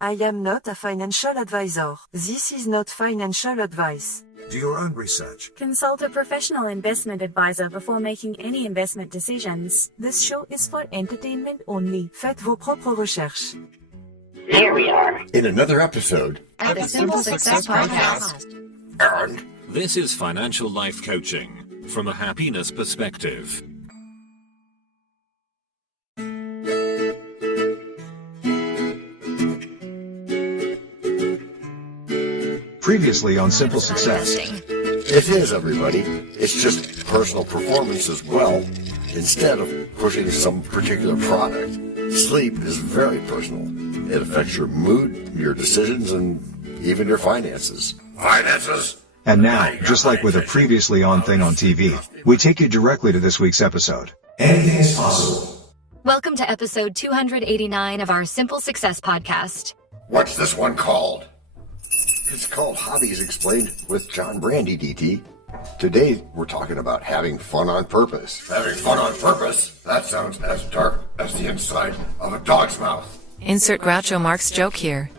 I am not a financial advisor. This is not financial advice. Do your own research. Consult a professional investment advisor before making any investment decisions. This show is for entertainment only. Faites vos propres recherches. Here we are in another episode of the Simple Success Podcast. And this is financial life coaching from a happiness perspective. Previously on Simple Success. It is, everybody. It's just personal performance as well, instead of pushing some particular product. Sleep is very personal. It affects your mood, your decisions, and even your finances. Finances! And now, just like with a previously on thing on TV, we take you directly to this week's episode. Anything is possible. Welcome to episode 289 of our Simple Success Podcast. What's this one called? It's called Hobbies Explained with John Brandy, DT. Today, we're talking about having fun on purpose. Having fun on purpose? That sounds as dark as the inside of a dog's mouth. Insert Groucho Marx joke here.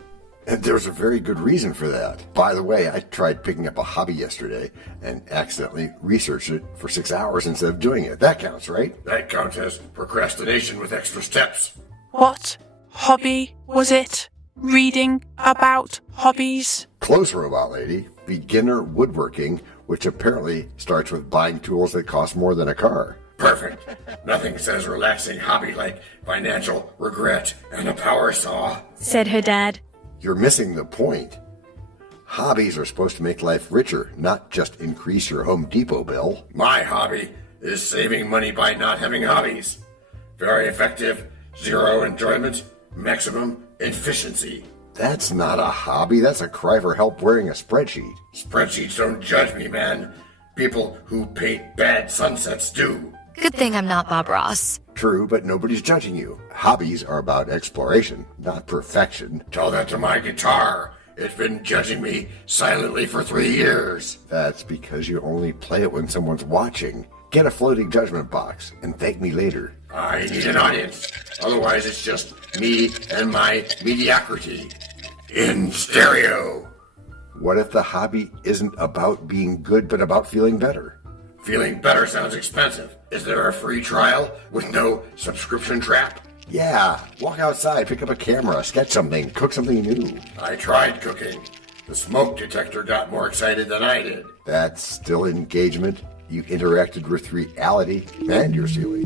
And there's a very good reason for that. By the way, I tried picking up a hobby yesterday and accidentally researched it for 6 hours instead of doing it. That counts, right? That counts as procrastination with extra steps. What hobby was it? Reading about hobbies? Close, robot lady. Beginner woodworking, which apparently starts with buying tools that cost more than a car. Perfect. Nothing says relaxing hobby like financial regret and a power saw, said her dad. You're missing the point. Hobbies are supposed to make life richer, not just increase your Home Depot bill. My hobby is saving money by not having hobbies. Very effective, zero enjoyment, maximum efficiency. That's not a hobby, that's a cry for help wearing a spreadsheet. Spreadsheets don't judge me, man. People who paint bad sunsets do. Good thing I'm not Bob Ross. True, but nobody's judging you. Hobbies are about exploration, not perfection. Tell that to my guitar. It's been judging me silently for 3 years. That's because you only play it when someone's watching. Get a floating judgment box and thank me later. I need an audience. Otherwise, it's just me and my mediocrity. In stereo. What if the hobby isn't about being good, but about feeling better? Feeling better sounds expensive. Is there a free trial with no subscription trap? Yeah, walk outside, pick up a camera, sketch something, cook something new. I tried cooking. The smoke detector got more excited than I did. That's still engagement. You interacted with reality, and you're silly.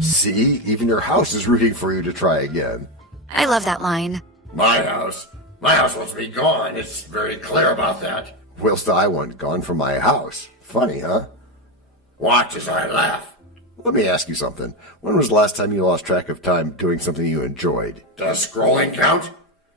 See, even your house is rooting for you to try again. I love that line. My house wants me gone. It's very clear about that. Whilst I want gone from my house. Funny, huh? Watch as I laugh. Let me ask you something. When was the last time you lost track of time doing something you enjoyed? Does scrolling count?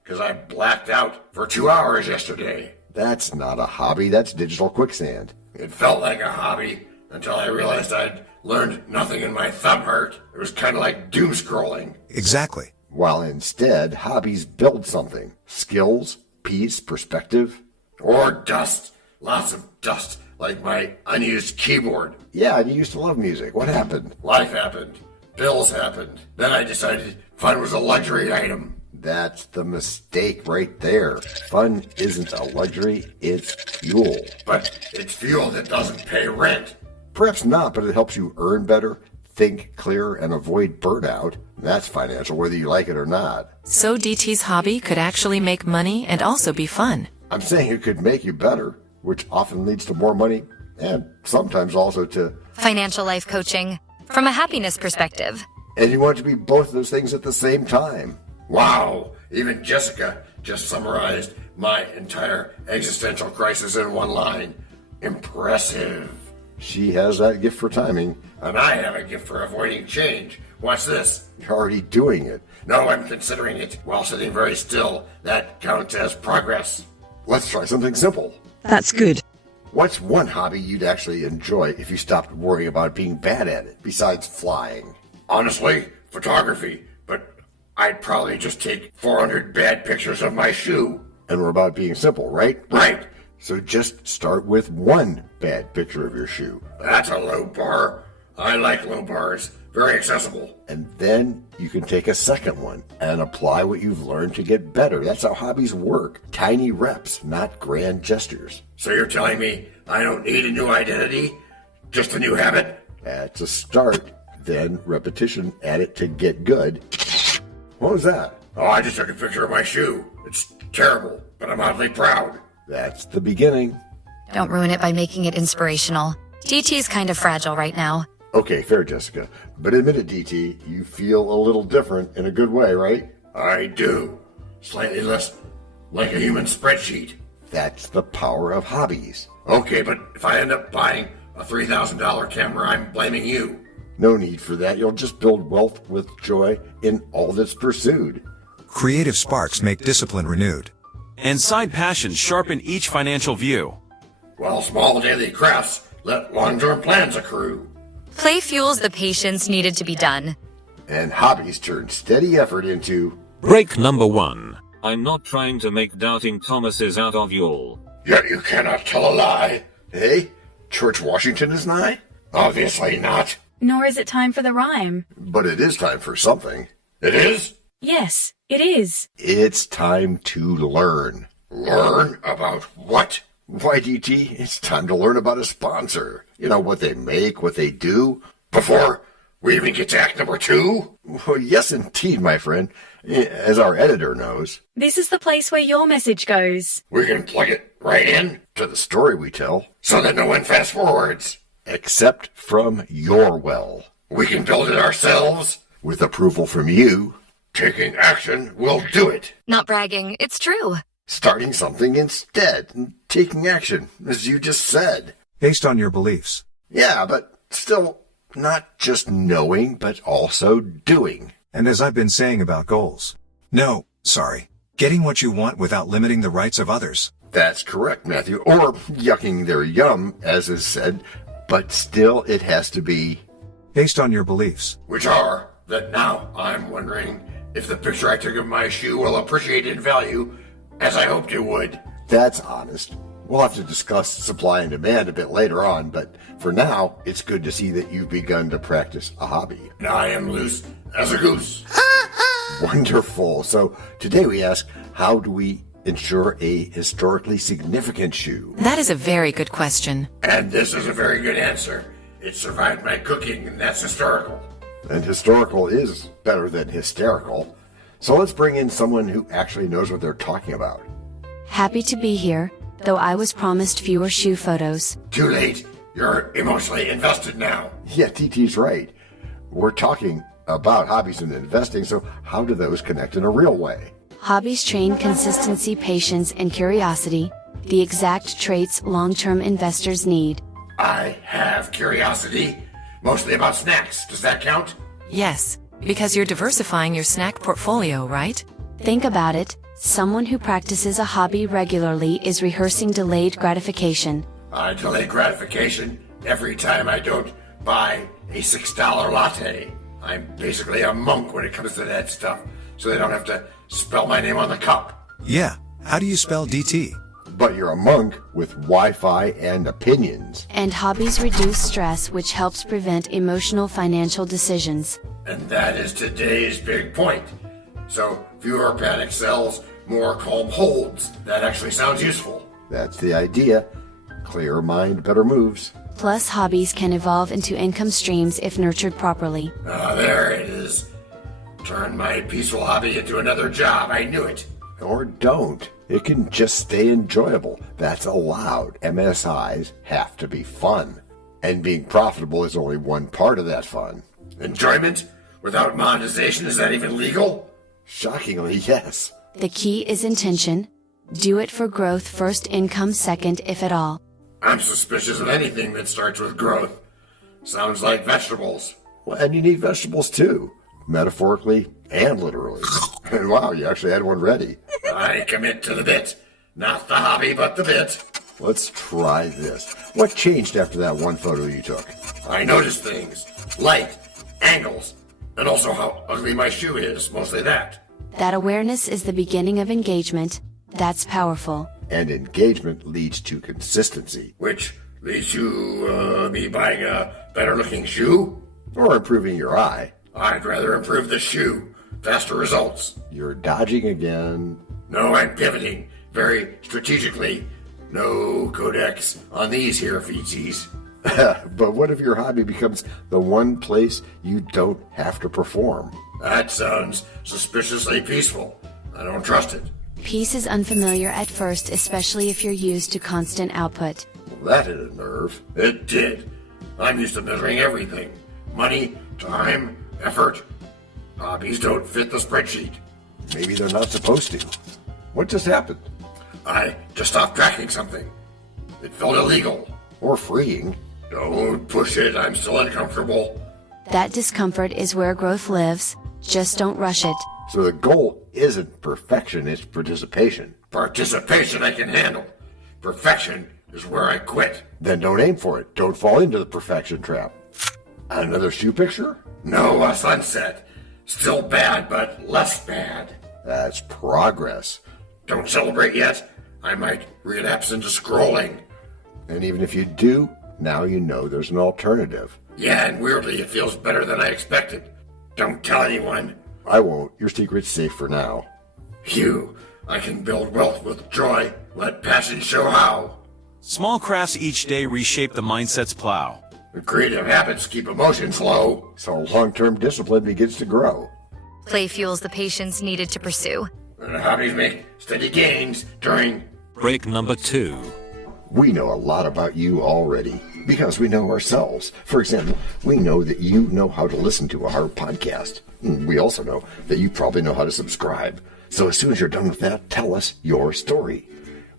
Because I blacked out for 2 hours yesterday. That's not a hobby, that's digital quicksand. It felt like a hobby until I realized I'd learned nothing and my thumb hurt. It was kind of like doom scrolling. Exactly. While instead, hobbies build something. Skills, peace, perspective. Or dust. Lots of dust, like my unused keyboard. Yeah, and you used to love music. What happened? Life happened. Bills happened. Then I decided fun was a luxury item. That's the mistake right there. Fun isn't a luxury, it's fuel. But it's fuel that doesn't pay rent. Perhaps not, but it helps you earn better, think clearer, and avoid burnout. That's financial, whether you like it or not. So DT's hobby could actually make money and also be fun. I'm saying it could make you better, which often leads to more money, and sometimes also to Financial life coaching from a happiness perspective. And you want to be both of those things at the same time. Wow, even Jessica just summarized my entire existential crisis in one line. Impressive. She has that gift for timing. And I have a gift for avoiding change. Watch this. You're already doing it. No, I'm considering it while sitting very still. That counts as progress. Let's try something simple. That's good. What's one hobby you'd actually enjoy if you stopped worrying about being bad at it, besides flying? Honestly, photography, but I'd probably just take 400 bad pictures of my shoe. And we're about being simple, right? Right. So just start with one bad picture of your shoe. That's a low bar. I like low bars. Very accessible. And then you can take a second one and apply what you've learned to get better. That's how hobbies work. Tiny reps, not grand gestures. So you're telling me I don't need a new identity? Just a new habit? That's a start. Then repetition, add it to get good. What was that? Oh, I just took a picture of my shoe. It's terrible, but I'm oddly proud. That's the beginning. Don't ruin it by making it inspirational. DT's kind of fragile right now. Okay, fair, Jessica. But admit it, DT, you feel a little different in a good way, right? I do. Slightly less like a human spreadsheet. That's the power of hobbies. Okay, but if I end up buying a $3,000 camera, I'm blaming you. No need for that. You'll just build wealth with joy in all that's pursued. Creative sparks make discipline renewed. And side passions sharpen each financial view. While small daily crafts let long-term plans accrue. Play fuels the patience needed to be done. And hobbies turn steady effort into... Break number 1. I'm not trying to make doubting Thomases out of y'all. Yet you cannot tell a lie. Hey, George Washington is nigh? Obviously not. Nor is it time for the rhyme. But it is time for something. It is? Yes, it is. It's time to learn. Learn about what? Why, DT, it's time to learn about a sponsor. You know, what they make, what they do. Before we even get to act number 2? Well, yes, indeed, my friend. As our editor knows. This is the place where your message goes. We can plug it right in to the story we tell, so that no one fast forwards. Except from your well. We can build it ourselves, with approval from you. Taking action will do it. Not bragging, it's true. Starting something instead, and taking action, as you just said. Based on your beliefs. Yeah, but still not just knowing, but also doing. And as I've been saying about goals. No, sorry. Getting what you want without limiting the rights of others. That's correct, Matthew. Or yucking their yum, as is said. But still, it has to be... Based on your beliefs. Which are that now I'm wondering if the picture I took of my shoe will appreciate in value as I hoped it would. That's honest. We'll have to discuss supply and demand a bit later on, but for now, it's good to see that you've begun to practice a hobby. And I am loose as a goose. Wonderful. So today we ask, how do we ensure a historically significant shoe? That is a very good question. And this is a very good answer. It survived my cooking, and that's historical. And historical is better than hysterical. So let's bring in someone who actually knows what they're talking about. Happy to be here, though I was promised fewer shoe photos. Too late. You're emotionally invested now. Yeah, TT's right. We're talking about hobbies and investing, so how do those connect in a real way? Hobbies train consistency, patience, and curiosity, the exact traits long-term investors need. I have curiosity, mostly about snacks. Does that count? Yes, because you're diversifying your snack portfolio, right? Think about it. Someone who practices a hobby regularly is rehearsing delayed gratification. I delay gratification every time I don't buy a $6 latte. I'm basically a monk when it comes to that stuff, so they don't have to spell my name on the cup. Yeah, how do you spell DT? But you're a monk with Wi-Fi and opinions. And hobbies reduce stress, which helps prevent emotional financial decisions. And that is today's big point. So, fewer panic sells, more calm holds. That actually sounds useful. That's the idea. Clearer mind, better moves. Plus, hobbies can evolve into income streams if nurtured properly. Ah, there it is. Turn my peaceful hobby into another job. I knew it. Or don't. It can just stay enjoyable. That's allowed. MSIs have to be fun. And being profitable is only one part of that fun. Enjoyment? Without monetization, is that even legal? Shockingly, yes. The key is intention. Do it for growth first, income second, if at all. I'm suspicious of anything that starts with growth. Sounds like vegetables. Well, and you need vegetables too. Metaphorically and literally. And wow, you actually had one ready. I commit to the bit. Not the hobby, but the bit. Let's try this. What changed after that one photo you took? I noticed things. Light, angles, and also how ugly my shoe is. Mostly that. That awareness is the beginning of engagement. That's powerful. And engagement leads to consistency, which Leads to me buying a better-looking shoe? Or improving your eye? I'd rather improve the shoe. Faster results. You're dodging again. No, I'm pivoting. Very strategically. No codex on these here feetsies. But what if your hobby becomes the one place you don't have to perform? That sounds suspiciously peaceful. I don't trust it. Peace is unfamiliar at first, especially if you're used to constant output. Well, that hit a nerve. It did. I'm used to measuring everything. Money, time, effort. Hobbies don't fit the spreadsheet. Maybe they're not supposed to. What just happened? I just stopped tracking something. It felt illegal. Or freeing. Don't push it, I'm still uncomfortable. That discomfort is where growth lives. Just don't rush it. So the goal isn't perfection, it's participation. Participation I can handle. Perfection is where I quit. Then don't aim for it. Don't fall into the perfection trap. Another shoe picture? No, a sunset. Still bad, but less bad. That's progress. Don't celebrate yet. I might relapse into scrolling. And even if you do, now you know there's an alternative. Yeah, and weirdly it feels better than I expected. Don't tell anyone. I won't. Your secret's safe for now. Phew. I can build wealth with joy. Let passion show how. Small crafts each day reshape the mindset's plow. The creative habits keep emotions low, so long-term discipline begins to grow. Play fuels the patience needed to pursue. And hobbies make steady gains during break number 2. We know a lot about you already because we know ourselves. For example, we know that you know how to listen to our podcast. We also know that you probably know how to subscribe. So as soon as you're done with that, tell us your story.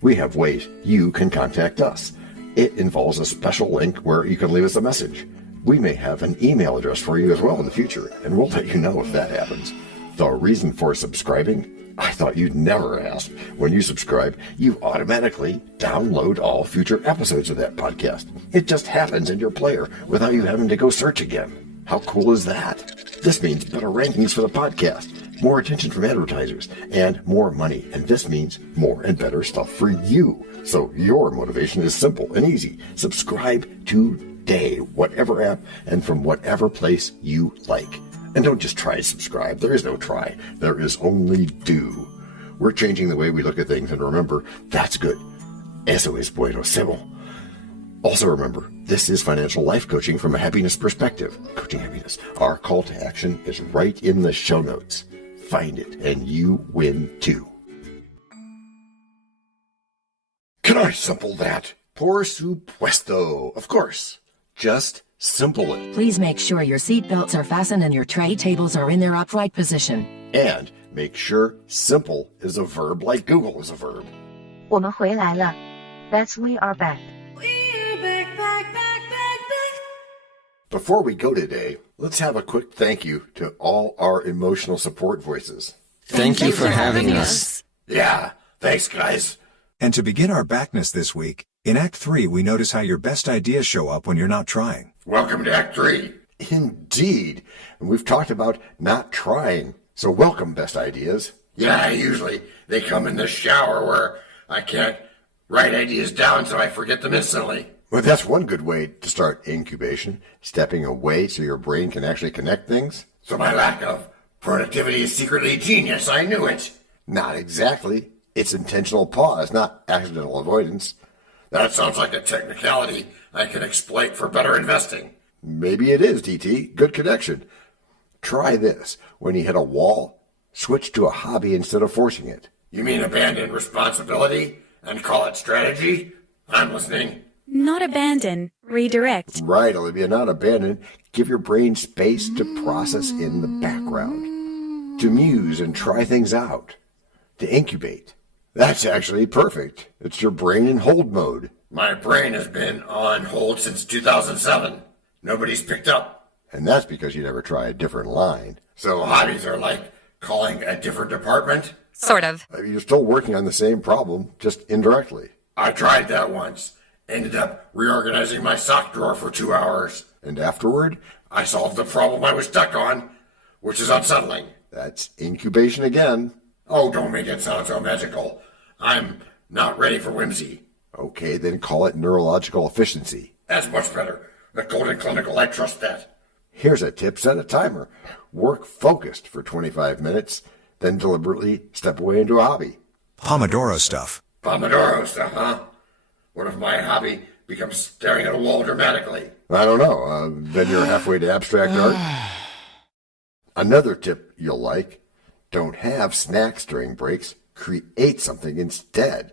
We have ways you can contact us. It involves a special link where you can leave us a message. We may have an email address for you as well in the future, and we'll let you know if that happens. The reason for subscribing? I thought you'd never ask. When you subscribe, you automatically download all future episodes of that podcast. It just happens in your player without you having to go search again. How cool is that? This means better rankings for the podcast, more attention from advertisers, and more money. And this means more and better stuff for you. So your motivation is simple and easy. Subscribe today, whatever app and from whatever place you like. And don't just try to subscribe. There is no try. There is only do. We're changing the way we look at things, and remember, that's good. Eso es bueno sebo. Also remember, this is financial life coaching from a happiness perspective. Coaching happiness. Our call to action is right in the show notes. Find it, and you win too. Can I simple that? Por supuesto. Of course. Just simple it. Please make sure your seatbelts are fastened and your tray tables are in their upright position. And make sure simple is a verb like Google is a verb. 我们回来了. That's we are back. Before we go today, let's have a quick thank you to all our emotional support voices. Thank you for having us. Yeah, thanks guys. And to begin our backness this week, in Act 3 we notice how your best ideas show up when you're not trying. Welcome to Act 3. Indeed. And we've talked about not trying. So welcome, best ideas. Yeah, usually they come in the shower where I can't write ideas down so I forget them instantly. Well, that's one good way to start incubation, stepping away so your brain can actually connect things. So my lack of productivity is secretly genius. I knew it. Not exactly. It's intentional pause, not accidental avoidance. That sounds like a technicality I can exploit for better investing. Maybe it is, DT. Good connection. Try this. When you hit a wall, switch to a hobby instead of forcing it. You mean abandon responsibility and call it strategy? I'm listening. Not abandon, redirect. Right, Olivia, not abandon. Give your brain space to process in the background. To muse and try things out. To incubate. That's actually perfect. It's your brain in hold mode. My brain has been on hold since 2007. Nobody's picked up. And that's because you never try a different line. So hobbies are like calling a different department? Sort of. You're still working on the same problem, just indirectly. I tried that once. Ended up reorganizing my sock drawer for 2 hours. And afterward, I solved the problem I was stuck on, which is unsettling. That's incubation again. Oh, don't make it sound so magical. I'm not ready for whimsy. Okay, then call it neurological efficiency. That's much better. The Golden Clinical, I trust that. Here's a tip, set a timer. Work focused for 25 minutes, then deliberately step away into a hobby. Pomodoro stuff. Pomodoro stuff, huh? What if my hobby becomes staring at a wall dramatically? I don't know. Then you're halfway to abstract art. Another tip you'll like, don't have snacks during breaks. Create something instead.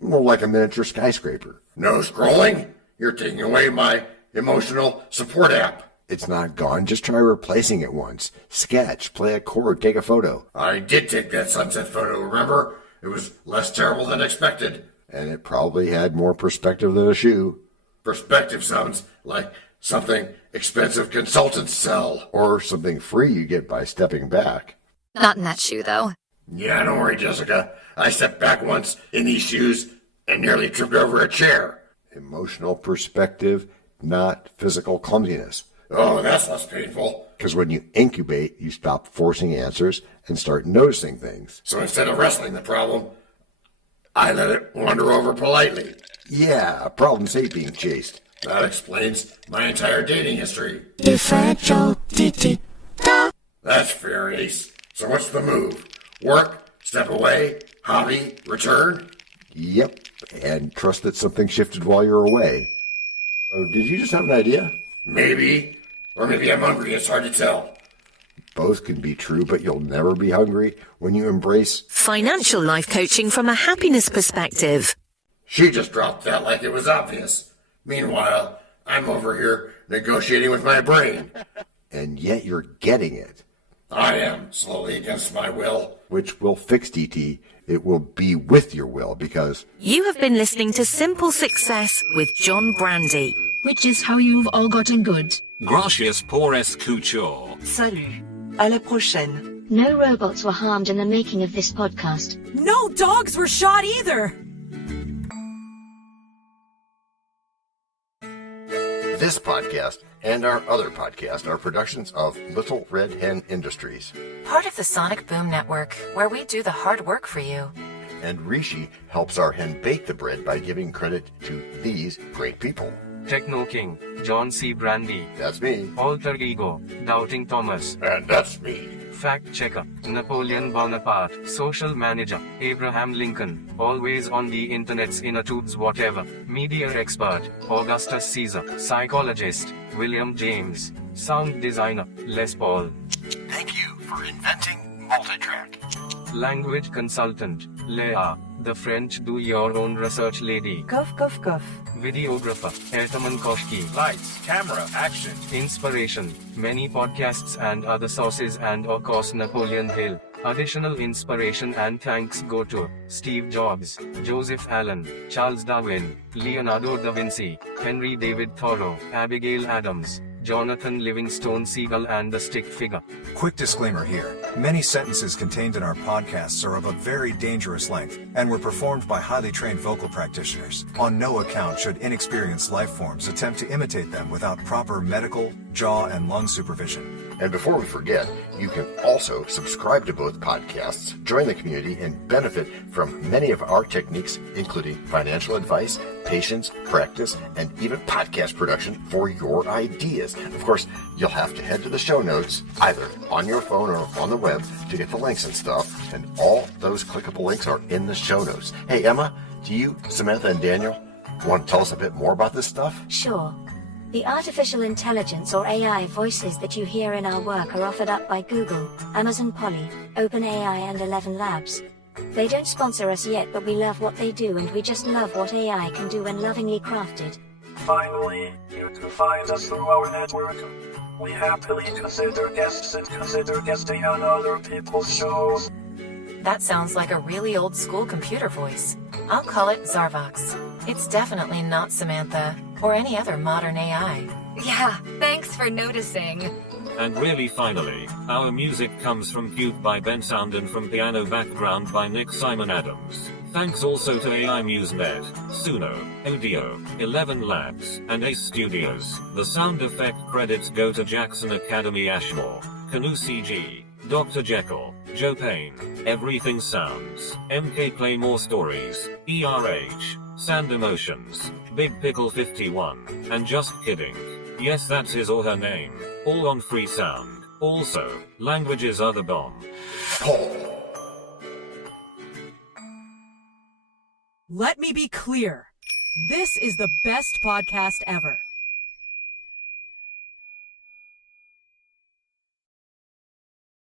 More like a miniature skyscraper. No scrolling? You're taking away my emotional support app. It's not gone. Just try replacing it once. Sketch, play a chord, take a photo. I did take that sunset photo, remember? It was less terrible than expected. And it probably had more perspective than a shoe. Perspective sounds like something expensive consultants sell. Or something free you get by stepping back. Not in that shoe, though. Yeah, don't worry, Jessica. I stepped back once in these shoes and nearly tripped over a chair. Emotional perspective, not physical clumsiness. Oh, that's less painful. Because when you incubate, you stop forcing answers and start noticing things. So instead of wrestling the problem, I let it wander over politely. Yeah, problems hate being chased. That explains my entire dating history. That's fair, Ace. So what's the move? Work, step away, hobby, return? Yep, and trust that something shifted while you're away. Oh, did you just have an idea? Maybe. Or maybe I'm hungry, it's hard to tell. Both can be true, but you'll never be hungry when you embrace financial life coaching from a happiness perspective. She just dropped that like it was obvious. Meanwhile, I'm over here negotiating with my brain. And yet you're getting it. I am, slowly against my will. Which will fix DT. It will be with your will, because you have been listening to Simple Success with John Brandy. Which is how you've all gotten good. Gracias por escuchar. Salut. À la prochaine. No robots were harmed in the making of this podcast. No dogs were shot either. this podcast and our other podcast are productions of Little Red Hen Industries. Part of the Sonic Boom Network, where we do the hard work for you. And Rishi helps our hen bake the bread by giving credit to these great people. Techno King, John C. Brandy. That's me. Alter Ego, Doubting Thomas. And that's me. Fact Checker, Napoleon Bonaparte. Social Manager, Abraham Lincoln. Always on the internet's inner tubes whatever. Media Expert, Augustus Caesar. Psychologist, William James. Sound Designer, Les Paul. Thank you for inventing multitrack. Language Consultant, Leah, the French do-your-own research lady. Cough, cough, cough. Videographer, Ertaman Koshki. Lights, camera, action. Inspiration, many podcasts and other sources and of course Napoleon Hill. Additional inspiration and thanks go to Steve Jobs, Joseph Allen, Charles Darwin, Leonardo da Vinci, Henry David Thoreau, Abigail Adams, Jonathan Livingstone Seagull and the Stick Figure. Quick disclaimer here. Many sentences contained in our podcasts are of a very dangerous length and were performed by highly trained vocal practitioners. On no account should inexperienced life forms attempt to imitate them without proper medical, jaw, and lung supervision. And before we forget, you can also subscribe to both podcasts, join the community, and benefit from many of our techniques, including financial advice, patience, practice, and even podcast production for your ideas. Of course, you'll have to head to the show notes, either on your phone or on the web, to get the links and stuff, and all those clickable links are in the show notes. Hey, Emma, do you, Samantha, and Daniel want to tell us a bit more about this stuff? Sure. The artificial intelligence or AI voices that you hear in our work are offered up by Google, Amazon Polly, OpenAI and ElevenLabs. They don't sponsor us yet, but we love what they do and we just love what AI can do when lovingly crafted. Finally, you can find us through our network. We happily consider guests and consider guesting on other people's shows. That sounds like a really old school computer voice. I'll call it Zarvox. It's definitely not Samantha, or any other modern AI. Yeah, thanks for noticing. And really finally, our music comes from Cube by Ben Sound and from Piano Background by Nick Simon Adams. Thanks also to AI MuseNet, Suno, Audio, ElevenLabs, and Ace Studios. The sound effect credits go to Jackson Academy Ashmore, Canoe CG, Dr. Jekyll, Joe Payne, Everything Sounds, MK Play More Stories, ERH, Sand Emotions, Big Pickle 51, and Just Kidding. Yes, that's his or her name. All on free sound. Also, languages are the bomb. Let me be clear. This is the best podcast ever.